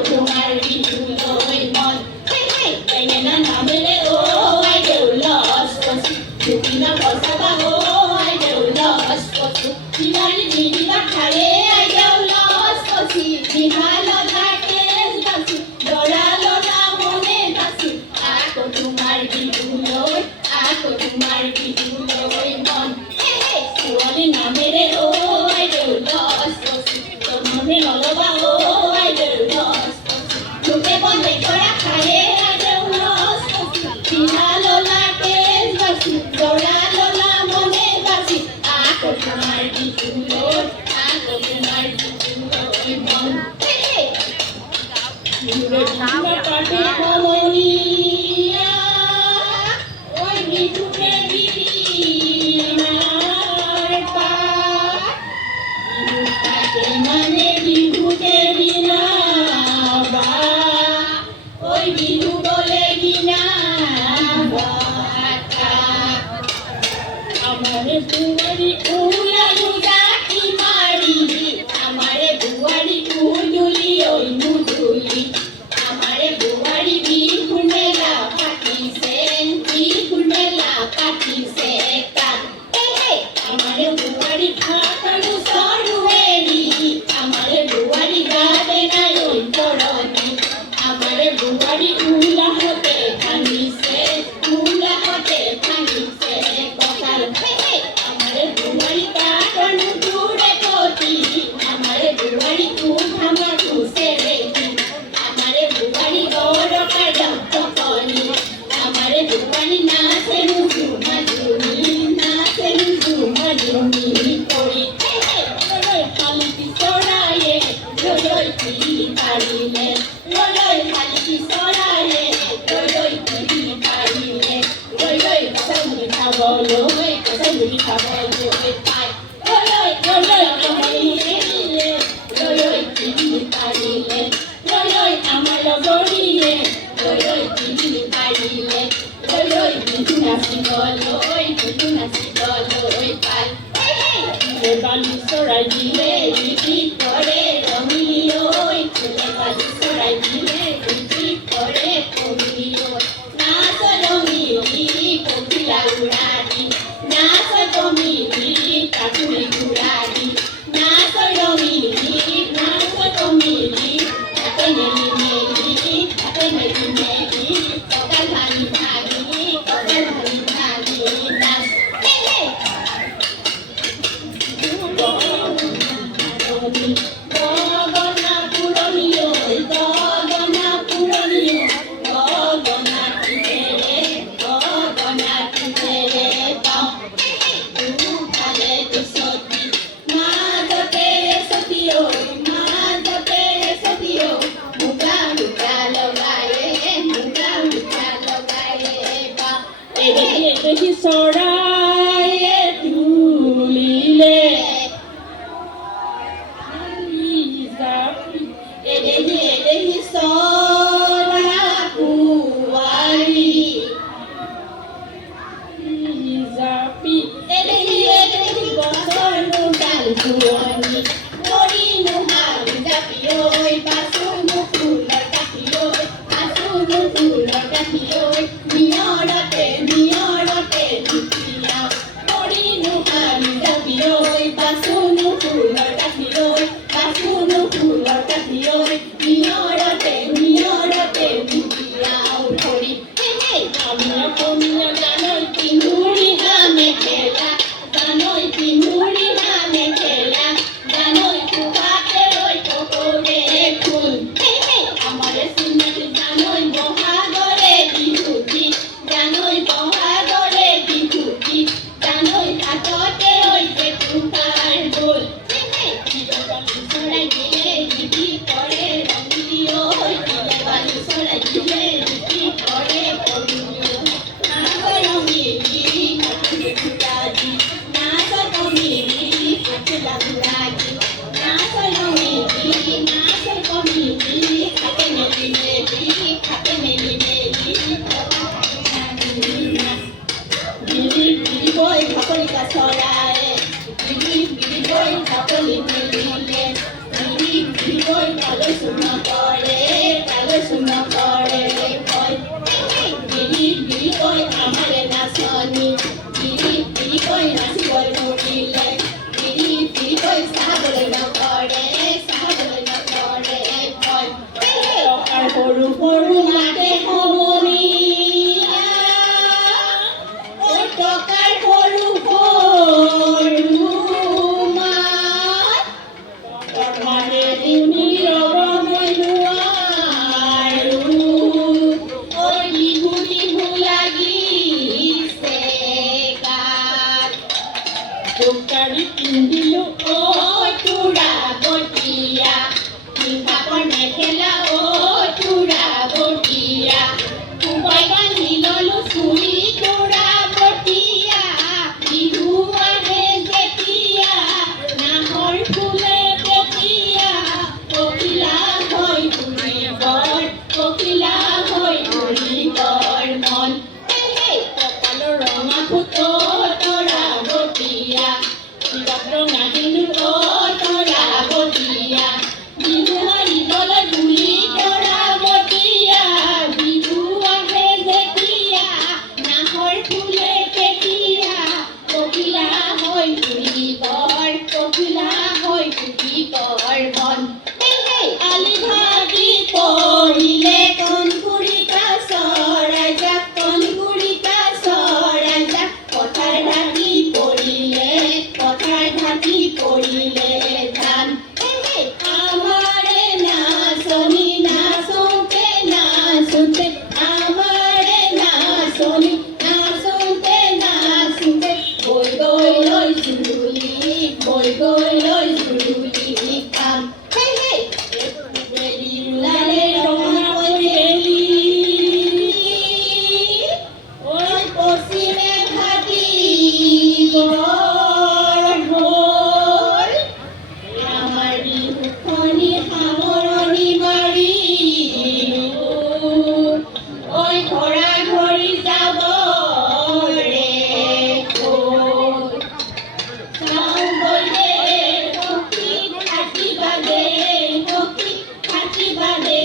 Aku নিহালো থাকে বাসি জড়ালো না মনে বাসি আকো তোমার বিধুলোয় আকো তোমার বিধুলোয় মন সুয়ালি নামে রে ও আই রে লস তোর মনে ললবা ও আই রে লস ঢুকে বন্ধে করা খায়ে আই রে লস নিহালো লাগে বাসি জড়ালো না মনে বাসি আকো তোমার বিধুলোয় আকো তোমার বিধুলোয় মন পাঠে কমনিয়া ওই বিধুকে বিনার পাঠে মানে বিধুকে বিনা বা ওই বিধু বলে বিনা আমারে বুয়ারি উলালু ডাকি মারি আমারে বুয়ারি উজুলি ওই মুজুলি আমারে বুয়ারি বিহুমেলা পাটিছেন বিহুমেলা পাটিছে কান আমারে বুয়ারি খাটালু সরুয়েরি আমারে বুয়ারি গাবে না ওই পরনি আমারে বুয়ারি উলা হতে ভাঙিছে উলা হতে ভাঙিছে কপাল আমারে বুয়ারি কাটনু দূরে কতি আমারে বুয়ারি উঠামা খুশে রেখি আমারে বুয়ারি গড় কাজম চকলি আমারে বুয়ারি নাচে নুজু মাজুনি নাচে নুজু মাজুনি করি খালি সরায়ে রই কি পারিলে রই খালি সরায়ে রই কি পারিলে রই কসঙ্গি খাবলো কসঙ্গি খাবলো পাই রই কি পারিলে রই আমার গড়িয়ে রই কি পারিলে রই বিধু নাচি গলো বিধু নাচি গলো পাই বালি সরাই দিলে রিপিট করে রমিও বালি সরাই দিলে রিপিট করে কমিও নাচ রমিলি কোকিলা উড়াদি নাচ কমিলি কাকুলি উড়াদি নাচ রমিলি নাচ কমিলি হাতে নেলি নেলি হাতে নেলি নেলি ককাল ভাঙি ভাঙি ককাল ভাঙি ভাঙি নাচ বড় ঘৰলৈ বুলি তৰা বতীয়া বিহু আহে যেতিয়া নাহৰ ফুলে কেতিয়া কপিলা হৈ ফুৰিবৰ মন আলি ভাগি পৰিলে কণকুৰিকা চৰাই যাক পথাৰ ঢাকি পৰিলে ধান আমাৰে নাচনী নাচোতে আমাৰে নাচনী নাচোতে বৈ গৈ লৈ জুৰুলি কাম ওলালে ৰঙা বেলি ঐ পশ্চিমে ভাটি হ'ল আমাৰ বিহুখনি সামৰণি মাৰিলো ঐ ঘৰা ঘৰি যাব ৰে চাওঁ গৈ দে সখী থাকিবা দে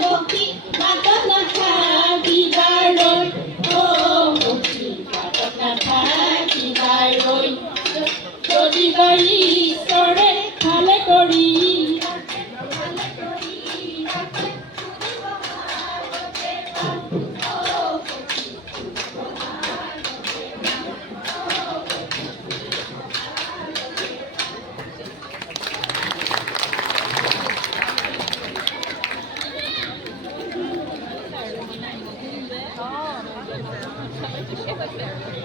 সখী বাটত নাথাকিবা ৰৈ সখী বাটত নাথাকিবা ৰৈ যদি বাৰী ঈশ্বৰে ভালে কৰি Oh,